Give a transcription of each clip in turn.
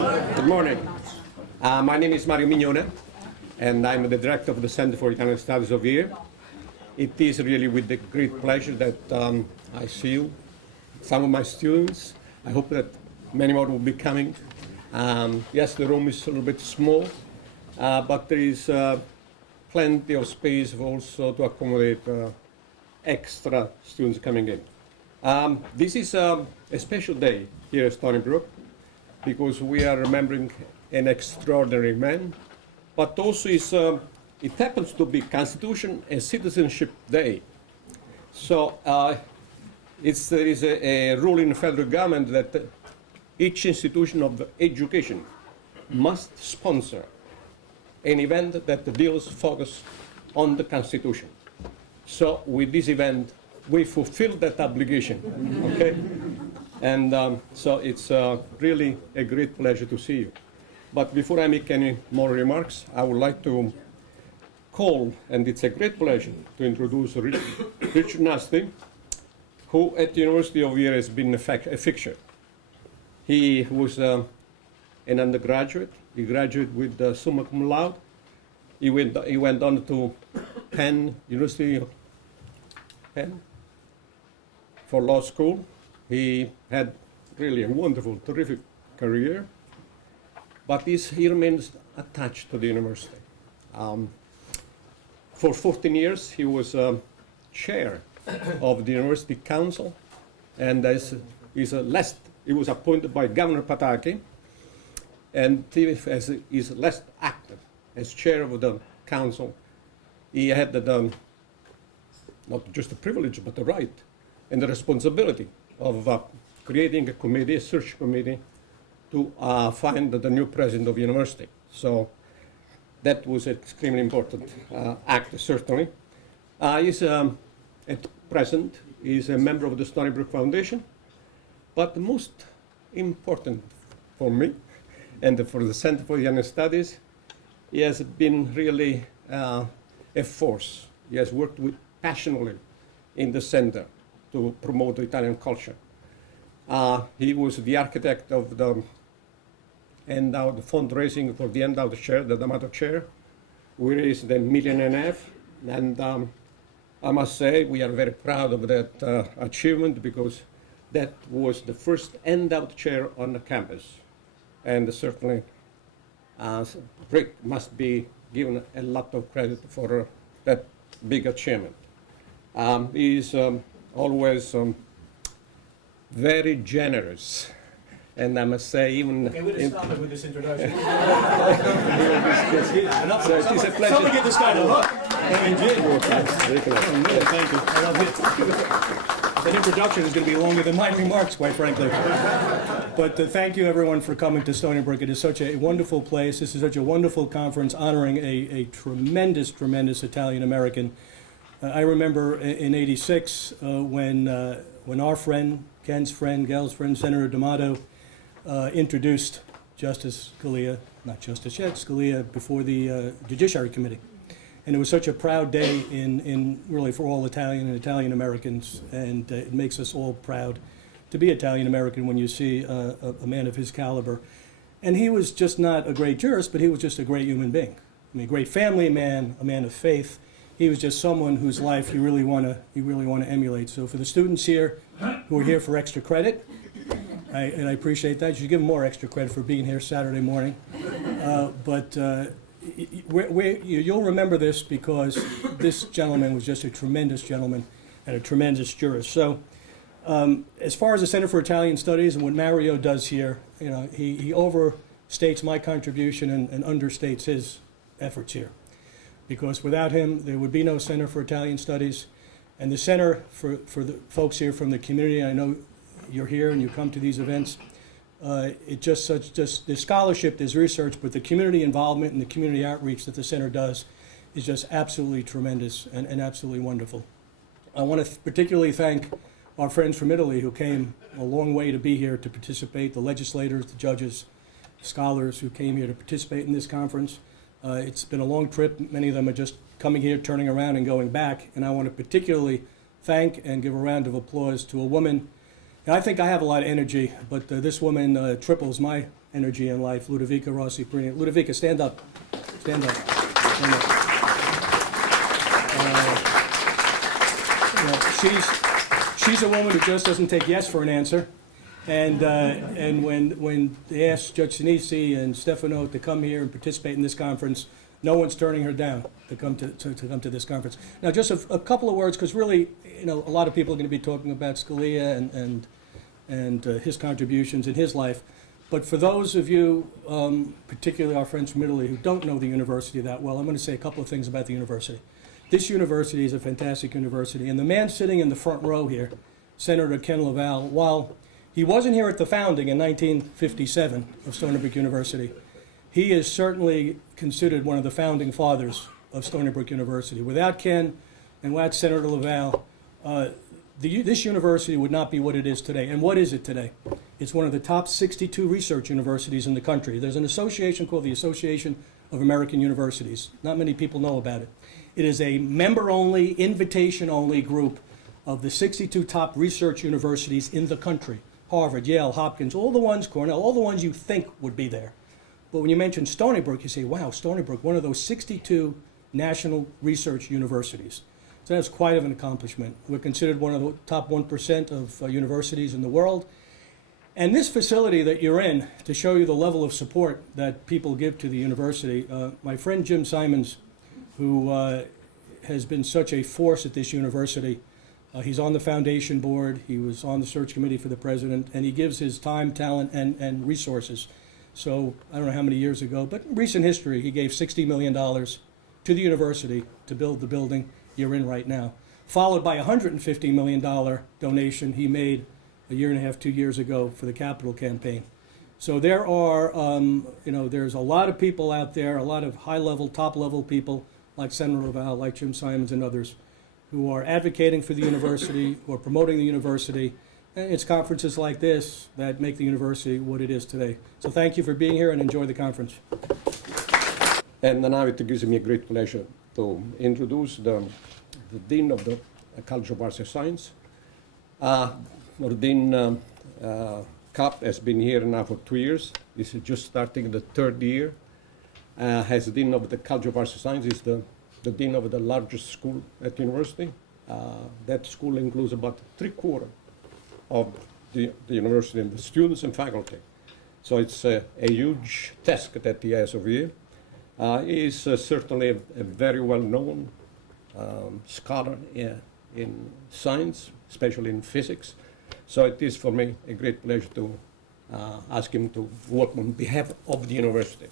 Good morning. My name is Mario Mignone, and I'm the director of the Center for Italian Studies of here. It is really with the great pleasure that I see you, some of my students. I hope that many more will be coming. Yes, the room is a little bit small, but there is plenty of space also to accommodate extra students coming in. This is a special day here at Stony Brook because we are remembering an extraordinary man, but also it happens to be Constitution and Citizenship Day. So there is a rule in the federal government that each institution of education must sponsor an event that deals focus on the Constitution. So with this event, we fulfill that obligation, okay? And so it's really a great pleasure to see you. But before I make any more remarks, I would like to call, and it's a great pleasure to introduce Richard Nasty, who at the University of Here has been a fixture. He was an undergraduate. He graduated with summa cum laude. He went on to Penn, University of Penn, for law school. He had really a wonderful, terrific career, but he remains attached to the university. For 14 years, he was chair of the university council, and he was appointed by Governor Pataki, and as he's less active as chair of the council, he had not just the privilege, but the right and the responsibility of creating a committee, a search committee, to find the new president of the university. So that was an extremely important act, certainly. He's, at present, he's a member of the Stony Brook Foundation, but the most important for me and for the Center for Italian Studies, he has been really a force. He has worked passionately in the center to promote the Italian culture. He was the architect of the fundraising for the endowed chair, the D'Amato chair. We raised $1.5 million, and I must say we are very proud of that achievement because that was the first endowed chair on the campus, and certainly Rick must be given a lot of credit for that big achievement. He's always very generous, and I must say even... Okay, we'll just stop it with this introduction. So it's a pleasure. Somebody get this guy a hook. Thank you. I love it. That introduction is going to be longer than my remarks, quite frankly. But thank you, everyone, for coming to Stony Brook. It is such a wonderful place. This is such a wonderful conference honoring a tremendous, tremendous Italian-American. I remember in '86 when our friend, Ken's friend, Gail's friend, Senator D'Amato introduced Justice Scalia, not Justice yet, Scalia, before the Judiciary Committee. And it was such a proud day in really for all Italian and Italian Americans, and it makes us all proud to be Italian American when you see a man of his caliber. And he was just not a great jurist, but he was just a great human being. I mean, a great family man, a man of faith. He was just someone whose life you really want to emulate. So for the students here who are here for extra credit, and I appreciate that. You should give them more extra credit for being here Saturday morning. You'll remember this because this gentleman was just a tremendous gentleman and a tremendous jurist. So as far as the Center for Italian Studies and what Mario does here, he overstates my contribution and understates his efforts here. Because without him, there would be no Center for Italian Studies. And the center, for the folks here from the community, I know you're here and you come to these events, the scholarship, there's research, but the community involvement and the community outreach that the center does is just absolutely tremendous and absolutely wonderful. I want to particularly thank our friends from Italy who came a long way to be here to participate, the legislators, the judges, scholars who came here to participate in this conference. It's been a long trip. Many of them are just coming here, turning around and going back. And I want to particularly thank and give a round of applause to a woman. And I think I have a lot of energy, but this woman triples my energy in life, Ludovica Rossi Perini. Ludovica, stand up. Stand up. Stand up. She's a woman who just doesn't take yes for an answer. And when they asked Judge Sinisi and Stefano to come here and participate in this conference, no one's turning her down to come to this conference. Now, just a couple of words, because really, a lot of people are going to be talking about Scalia and his contributions in his life. But for those of you, particularly our friends from Italy, who don't know the university that well, I'm going to say a couple of things about the university. This university is a fantastic university, and the man sitting in the front row here, Senator Ken Laval, while he wasn't here at the founding in 1957 of Stony Brook University, he is certainly considered one of the founding fathers of Stony Brook University. Without Ken and without Senator Laval, this university would not be what it is today. And what is it today? It's one of the top 62 research universities in the country. There's an association called the Association of American Universities. Not many people know about it. It is a member-only, invitation-only group of the 62 top research universities in the country. Harvard, Yale, Hopkins, all the ones, Cornell, all the ones you think would be there. But when you mention Stony Brook, you say, wow, Stony Brook, one of those 62 national research universities. So that's quite of an accomplishment. We're considered one of the top 1% of universities in the world. And this facility that you're in, to show you the level of support that people give to the university, my friend Jim Simons, who has been such a force at this university, he's on the foundation board, he was on the search committee for the president, and he gives his time, talent, and resources. So I don't know how many years ago, but in recent history, he gave $60 million to the university to build the building you're in right now, followed by a $150 million donation he made a year and a half, 2 years ago for the capital campaign. So there are, there's a lot of people out there, a lot of high-level, top-level people like Senator Laval, like Jim Simons and others, who are advocating for the university, who are promoting the university. And it's conferences like this that make the university what it is today. So thank you for being here and enjoy the conference. And now it gives me a great pleasure to introduce the Dean of the College of Arts and Science. Dean Kapp has been here now for 2 years. This is just starting the third year. As Dean of the College of Arts and Science, is the Dean of the largest school at the university. That school includes about 3/4 of the university and the students and faculty. So it's a huge task that he has over here. He is certainly a very well-known scholar in science, especially in physics. So it is for me a great pleasure to ask him to work on behalf of the university.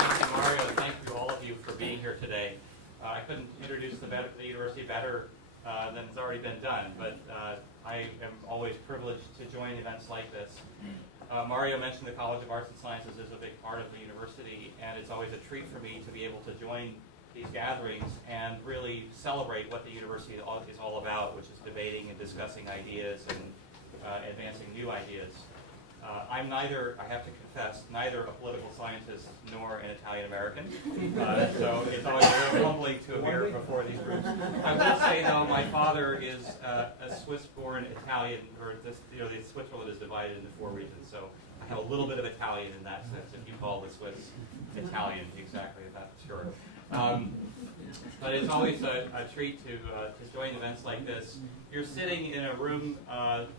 Thank you, Mario. Thank you, all of you, for being here today. I couldn't introduce the university better than it's already been done, but I am always privileged to join events like this. Mario mentioned the College of Arts and Sciences is a big part of the university, and it's always a treat for me to be able to join these gatherings and really celebrate what the university is all about, which is debating and discussing ideas and advancing new ideas. I'm neither, I have to confess, neither a political scientist nor an Italian American. So it's always very humbling to appear before these groups. I will say, though, my father is a Swiss-born Italian, or Switzerland is divided into 4 regions, so I have a little bit of Italian in that sense, if you call the Swiss Italian, exactly, that's sure. But it's always a treat to join events like this. You're sitting in a room,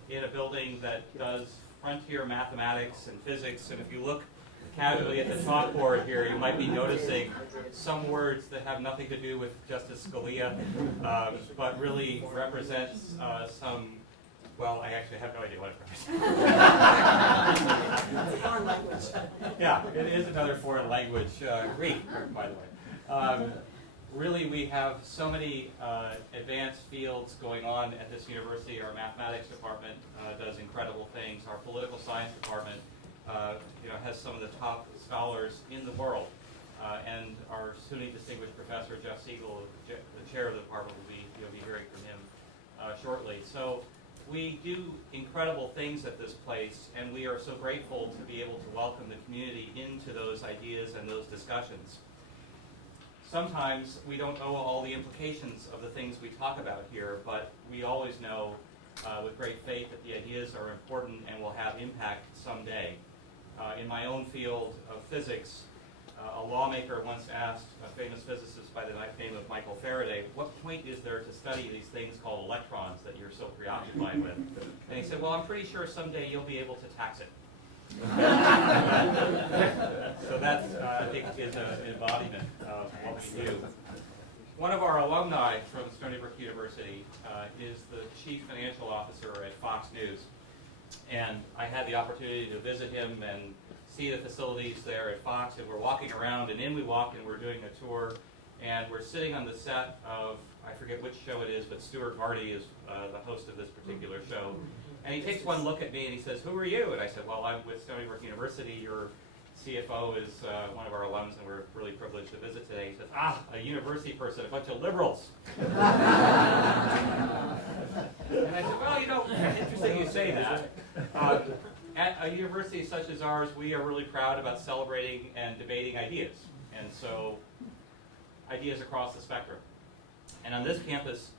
in a building that does frontier mathematics and physics, and if you look casually at the chalkboard here, you might be noticing some words that have nothing to do with Justice Scalia, but really represents some, well, I actually have no idea what it represents. It's a foreign language. Yeah, it is another foreign language, Greek, by the way. Really, we have so many advanced fields going on at this university. Our mathematics department does incredible things. Our political science department has some of the top scholars in the world. And our SUNY distinguished professor, Jeff Siegel, the chair of the department, you'll be hearing from him shortly. So we do incredible things at this place, and we are so grateful to be able to welcome the community into those ideas and those discussions. Sometimes we don't know all the implications of the things we talk about here, but we always know with great faith that the ideas are important and will have impact someday. In my own field of physics, a lawmaker once asked a famous physicist by the name of Michael Faraday, what point is there to study these things called electrons that you're so preoccupied with? And he said, well, I'm pretty sure someday you'll be able to tax it. So that, I think, is an embodiment of what we do. One of our alumni from Stony Brook University is the chief financial officer at Fox News. And I had the opportunity to visit him and see the facilities there at Fox, and we're walking around, and in we walk, and we're doing a tour, and we're sitting on the set of, I forget which show it is, but Stuart Marty is the host of this particular show. And he takes one look at me and he says, who are you? And I said, well, I'm with Stony Brook University. Your CFO is one of our alums, and we're really privileged to visit today. He says, a university person, a bunch of liberals. And I said, well, you know, interesting you say that. At a university such as ours, we are really proud about celebrating and debating ideas. And so, ideas across the spectrum. And on this campus,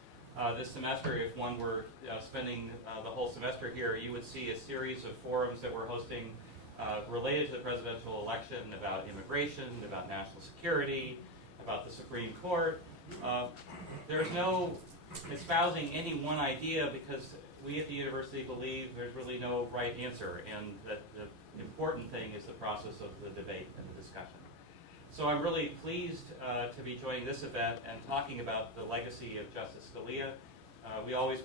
this semester, if one were spending the whole semester here, you would see a series of forums that we're hosting related to the presidential election, about immigration, about national security, about the Supreme Court. There's no espousing any one idea, because we at the university believe there's really no right answer, and that the important thing is the process of the debate and the discussion. So I'm really pleased to be joining this event and talking about the legacy of Justice Scalia. We always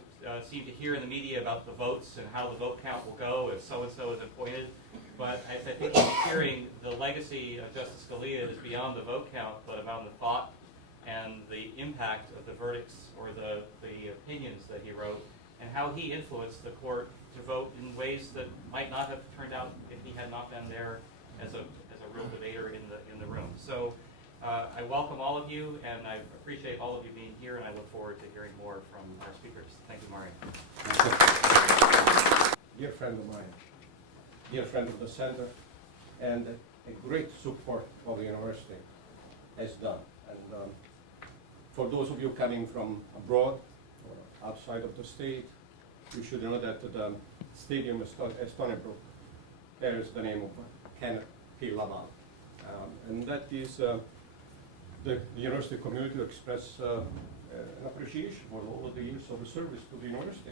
seem to hear in the media about the votes and how the vote count will go if so-and-so is appointed. But as I think we're hearing, the legacy of Justice Scalia is beyond the vote count, but about the thought and the impact of the verdicts or the opinions that he wrote, and how he influenced the court to vote in ways that might not have turned out if he had not been there as a real debater in the room. So I welcome all of you, and I appreciate all of you being here, and I look forward to hearing more from our speakers. Thank you, Mario. Dear friend of mine, dear friend of the center, and a great support of the university has done. And for those of you coming from abroad or outside of the state, you should know that the stadium at Stony Brook bears the name of Kenneth P. Laval. And that is the university community to express an appreciation for all of the years of service to the university,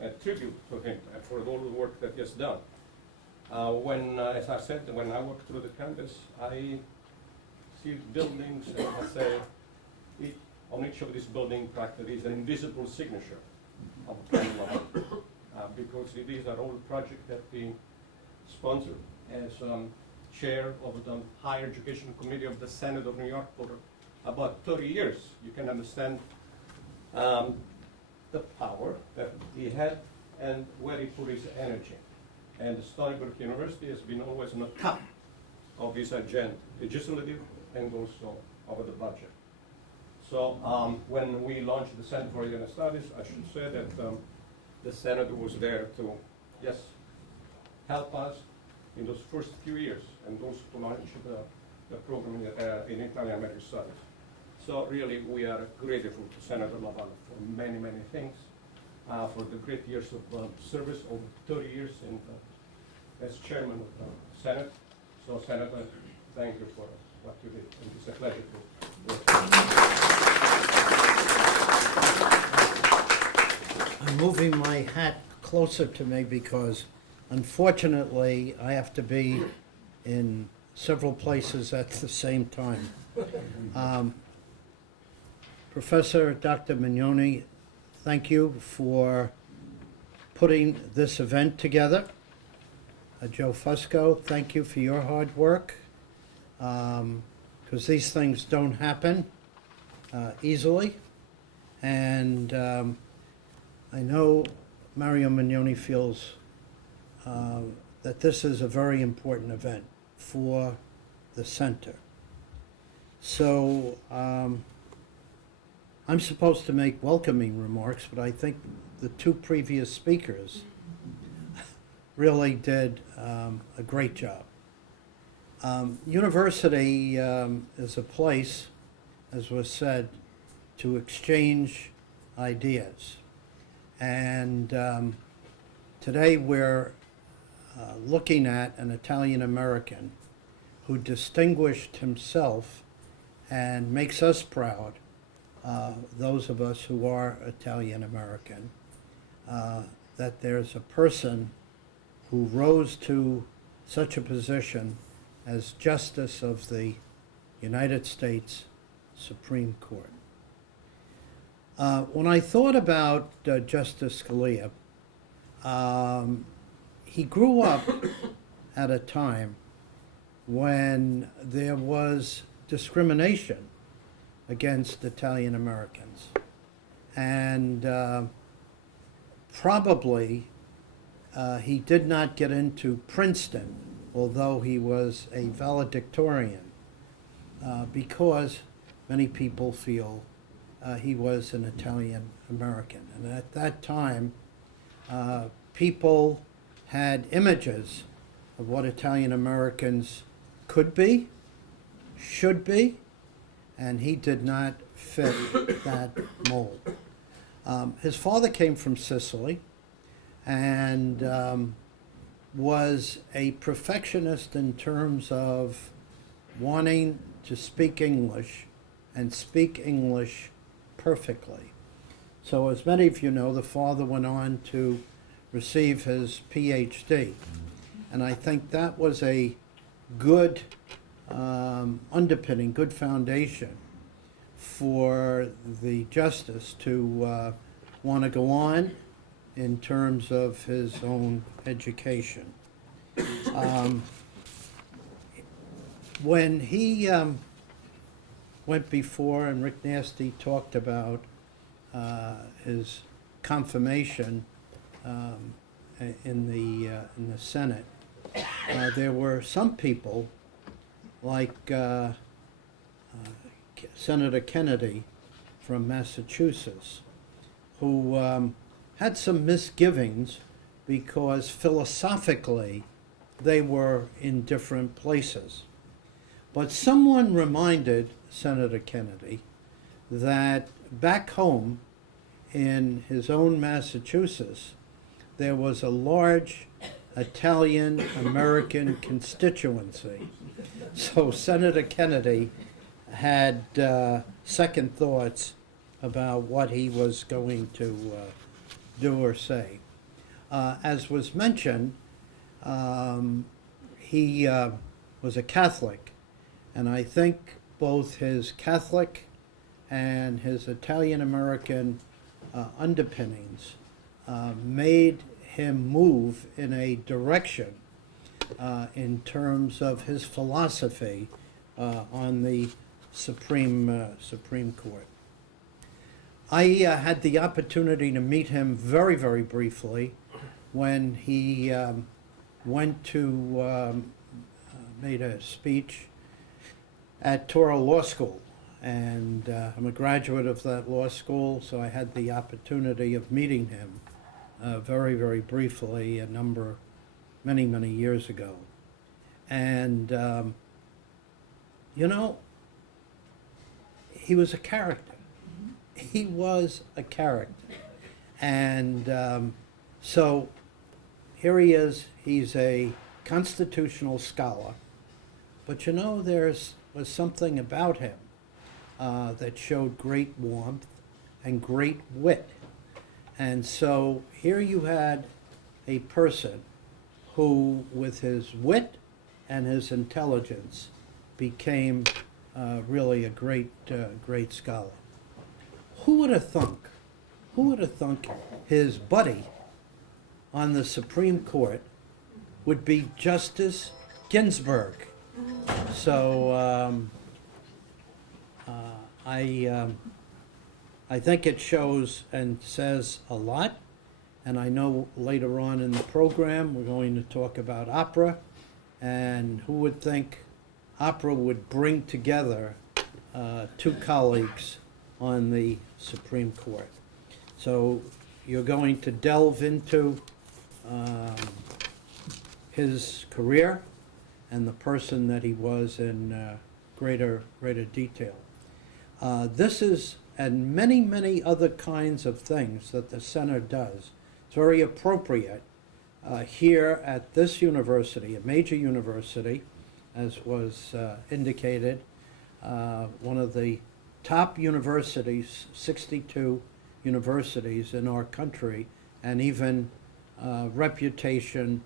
a tribute to him and for all the work that he has done. As I said, when I walk through the campus, I see buildings, and I say, on each of these buildings, practically is an invisible signature of Ken Laval, because these are all projects that we sponsor as chair of the Higher Education Committee of the Senate of New York for about 30 years. You can understand the power that he had and where he put his energy. And Stony Brook University has been always on the top of his agenda, legislative and also over the budget. So when we launched the Center for Indian Studies, I should say that the Senate was there to, yes, help us in those first few years and also to launch the program in Italian American Studies. So really, we are grateful to Senator Laval for many, many things, for the great years of service, over 30 years as chairman of the Senate. So Senator, thank you for what you did, and it's a pleasure to work with you. I'm moving my hat closer to me because unfortunately I have to be in several places at the same time. Professor Dr. Mignoni, thank you for putting this event together. Joe Fusco, thank you for your hard work, because these things don't happen easily. And I know Mario Mignoni feels that this is a very important event for the center. So I'm supposed to make welcoming remarks, but I think the two previous speakers really did a great job. University is a place, as was said, to exchange ideas. And today we're looking at an Italian American who distinguished himself and makes us proud, those of us who are Italian American, that there's a person who rose to such a position as Justice of the United States Supreme Court. When I thought about Justice Scalia, he grew up at a time when there was discrimination against Italian Americans. And probably he did not get into Princeton, although he was a valedictorian, because many people feel he was an Italian American. And at that time, people had images of what Italian Americans could be, should be, and he did not fit that mold. His father came from Sicily and was a perfectionist in terms of wanting to speak English and speak English perfectly. So as many of you know, the father went on to receive his PhD. And I think that was a good underpinning, good foundation for the justice to want to go on in terms of his own education. When he went before, and Rick Nasty talked about his confirmation in the Senate, there were some people like Senator Kennedy from Massachusetts who had some misgivings because philosophically they were in different places. But someone reminded Senator Kennedy that back home in his own Massachusetts, there was a large Italian American constituency. So Senator Kennedy had second thoughts about what he was going to do or say. As was mentioned, he was a Catholic, and I think both his Catholic and his Italian American underpinnings made him move in a direction in terms of his philosophy on the Supreme Court. I had the opportunity to meet him very, very briefly when he went to made a speech at Toro Law School, and I'm a graduate of that law school, so I had the opportunity of meeting him very, very briefly many, many years ago. And, you know, he was a character. He was a character. And so here he is. He's a constitutional scholar. But, you know, was something about him that showed great warmth and great wit. And so here you had a person who, with his wit and his intelligence, became really a great scholar. Who would have thunk? Who would have thunk his buddy on the Supreme Court would be Justice Ginsburg? So I think it shows and says a lot, and I know later on in the program we're going to talk about opera, and who would think opera would bring together two colleagues on the Supreme Court. So you're going to delve into his career and the person that he was in greater detail. This is and many, many other kinds of things that the center does. It's very appropriate here at this university, a major university, as was indicated, one of the top universities, 62 universities in our country, and even reputation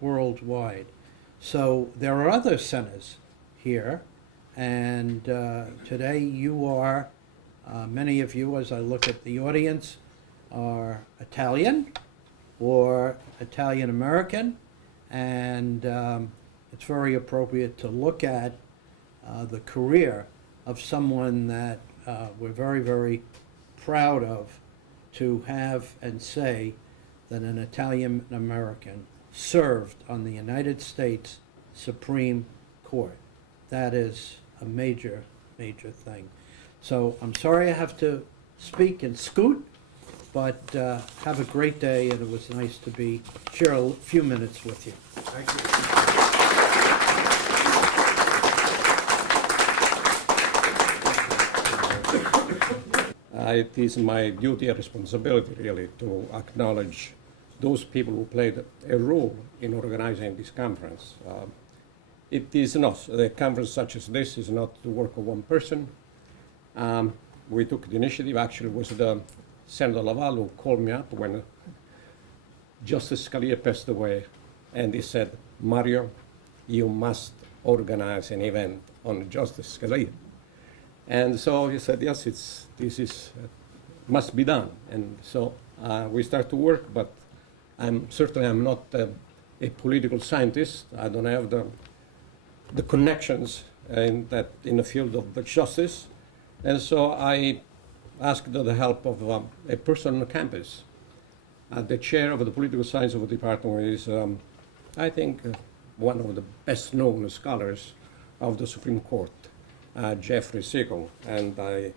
worldwide. So there are other centers here, and today you are, many of you, as I look at the audience, are Italian or Italian American, and it's very appropriate to look at the career of someone that we're very, very proud of to have and say that an Italian American served on the United States Supreme Court. That is a major, major thing. So I'm sorry I have to speak and scoot, but have a great day, and it was nice to share a few minutes with you. Thank you. It is my duty and responsibility, really, to acknowledge those people who played a role in organizing this conference. It is not, a conference such as this is not the work of one person. We took the initiative. Actually, it was the Senator Laval who called me up when Justice Scalia passed away, and he said, "Mario, you must organize an event on Justice Scalia." And so he said, "Yes, this must be done." And so we start to work, but I'm not a political scientist. I don't have the connections in the field of justice, and so I asked the help of a person on campus. The chair of the political science of the department is, I think, one of the best-known scholars of the Supreme Court, Jeffrey Siegel. And I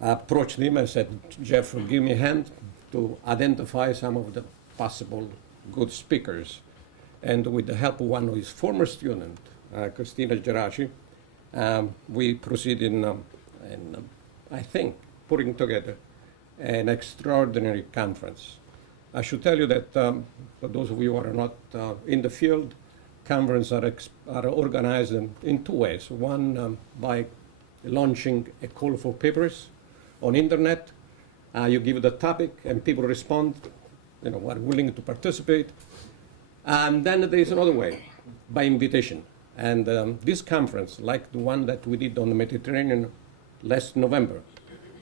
approached him and said, "Jeff, give me a hand to identify some of the possible good speakers." And with the help of one of his former students, Christina Geraci, we proceeded in I think, putting together an extraordinary conference. I should tell you that for those of you who are not in the field, conferences are organized in two ways. One, by launching a call for papers on internet. You give the topic and people respond, who are willing to participate. And then there is another way, by invitation. And this conference, like the one that we did on the Mediterranean last November,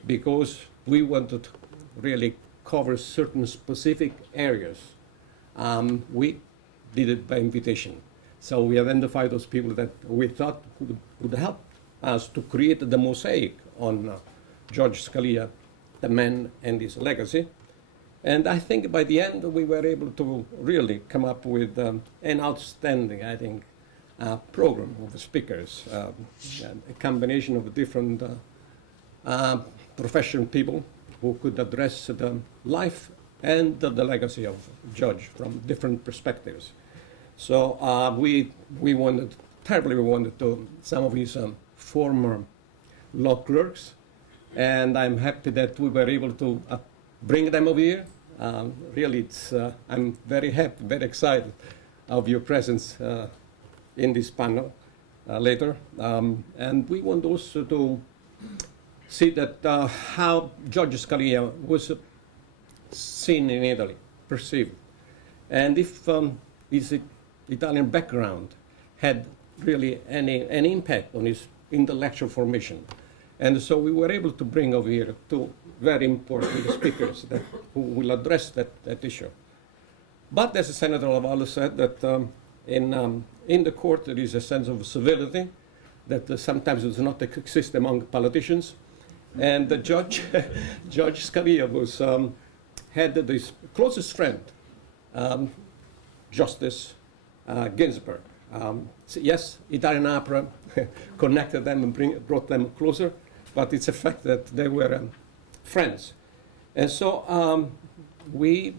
because we wanted to really cover certain specific areas, we did it by invitation. So we identified those people that we thought would help us to create the mosaic on Judge Scalia, the man and his legacy. And I think by the end we were able to really come up with an outstanding, I think, program of speakers, a combination of different professional people who could address the life and the legacy of Judge from different perspectives. So we wanted to some of his former law clerks, and I'm happy that we were able to bring them over here. Really, I'm very happy, very excited of your presence in this panel later. And we want also to see that how Judge Scalia was seen in Italy, perceived, and if his Italian background had really any impact on his intellectual formation. And so we were able to bring over here two very important speakers who will address that issue. But as Senator Laval said, that in the court there is a sense of civility that sometimes does not exist among politicians. And the judge, Judge Scalia, had this closest friend, Justice Ginsburg. So yes, Italian opera connected them and brought them closer, but it's a fact that they were friends. And so we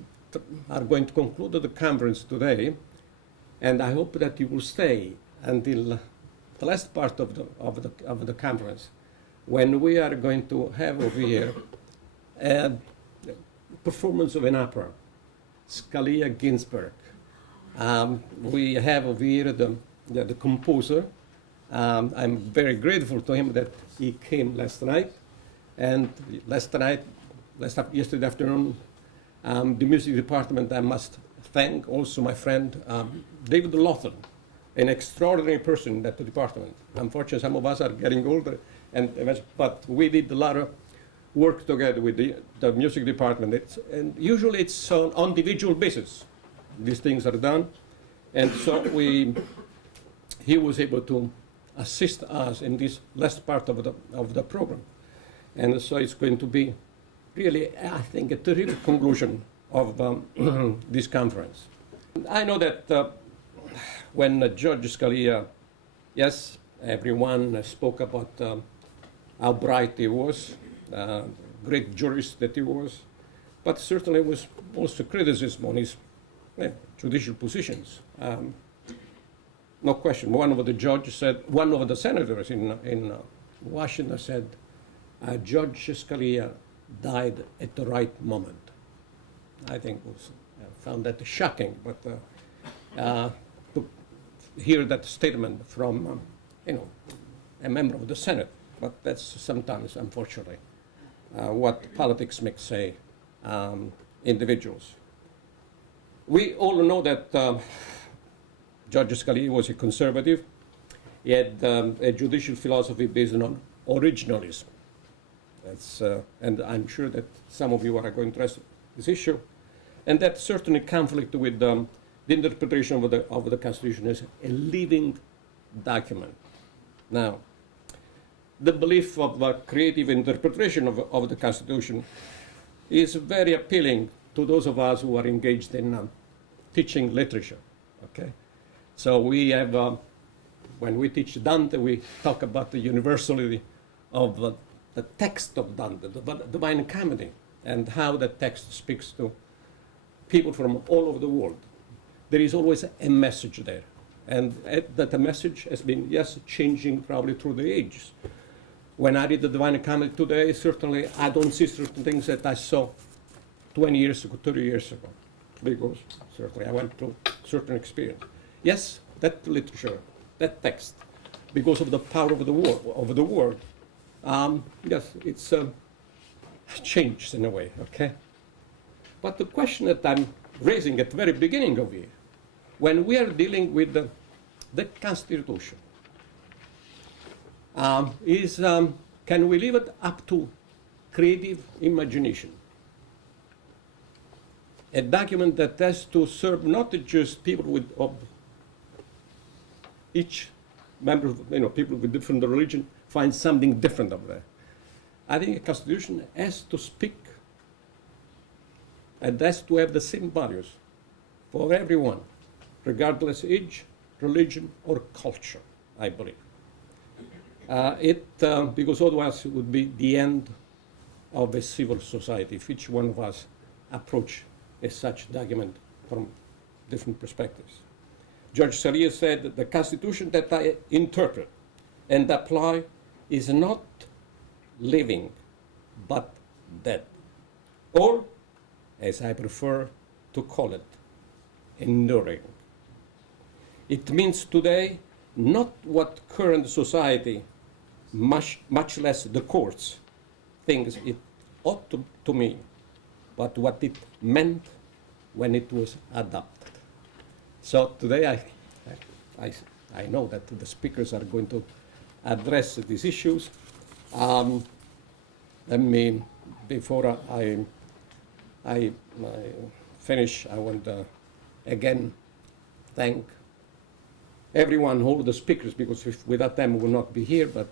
are going to conclude the conference today, and I hope that you will stay until the last part of the conference, when we are going to have over here a performance of an opera, Scalia Ginsberg. We have over here the composer. I'm very grateful to him that he came last night. And yesterday afternoon, the music department, I must thank also my friend David Lawton, an extraordinary person in that department. Unfortunately, some of us are getting older, but we did a lot of work together with the music department. And usually it's on individual basis. These things are done. And so he was able to assist us in this last part of the program. And so it's going to be really, I think, a terrific conclusion of this conference. I know that when Judge Scalia, yes, everyone spoke about how bright he was, great jurist that he was, but certainly was also criticism on his judicial positions. No question. One of the senators in Washington said, Judge Scalia died at the right moment. I think found that shocking, but to hear that statement from a member of the Senate, but that's sometimes, unfortunately, what politics makes say individuals. We all know that Judge Scalia was a conservative. He had a judicial philosophy based on originalism. And I'm sure that some of you are going to address this issue. And that certainly conflict with the interpretation of the Constitution as a living document. Now, the belief of a creative interpretation of the Constitution is very appealing to those of us who are engaged in teaching literature. Okay, so we have, when we teach Dante, we talk about the universality of the text of Dante, the Divine Comedy, and how that text speaks to people from all over the world. There is always a message there, and that the message has been, yes, changing probably through the ages. When I read the Divine Comedy today, certainly I don't see certain things that I saw 20 years ago, 30 years ago, because certainly I went through certain experience. Yes, that literature, that text, because of the power of the word, yes, it's changed in a way, okay? But the question that I'm raising at the very beginning of here, when we are dealing with the Constitution, is can we leave it up to creative imagination? A document that has to serve not just people of each member, people with different religion find something different over there. I think a Constitution has to speak and has to have the same values for everyone, regardless age, religion, or culture, I believe. Because otherwise it would be the end of a civil society if each one of us approach a such document from different perspectives. Judge Scalia said that the Constitution that I interpret and apply is not living, but dead. Or, as I prefer to call it, enduring. It means today not what current society, much less the courts, thinks it ought to mean, but what it meant when it was adopted. So today I know that the speakers are going to address these issues. Before I finish, I want to again thank everyone, all the speakers, because without them we will not be here, but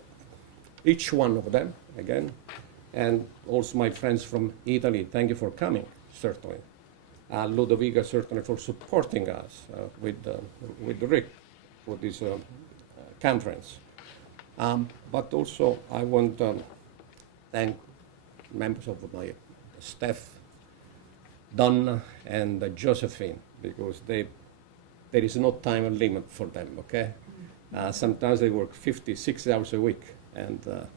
each one of them, again, and also my friends from Italy, thank you for coming, certainly. Ludovica, certainly, for supporting us with Rick for this conference. But also, I want to thank members of my staff, Donna and Josephine, because there is no time limit for them, okay? Sometimes they work 50, 60 hours a week, and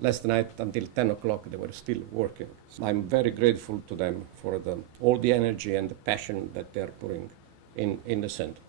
last night until 10 o'clock they were still working. I'm very grateful to them for all the energy and the passion that they're putting in the center.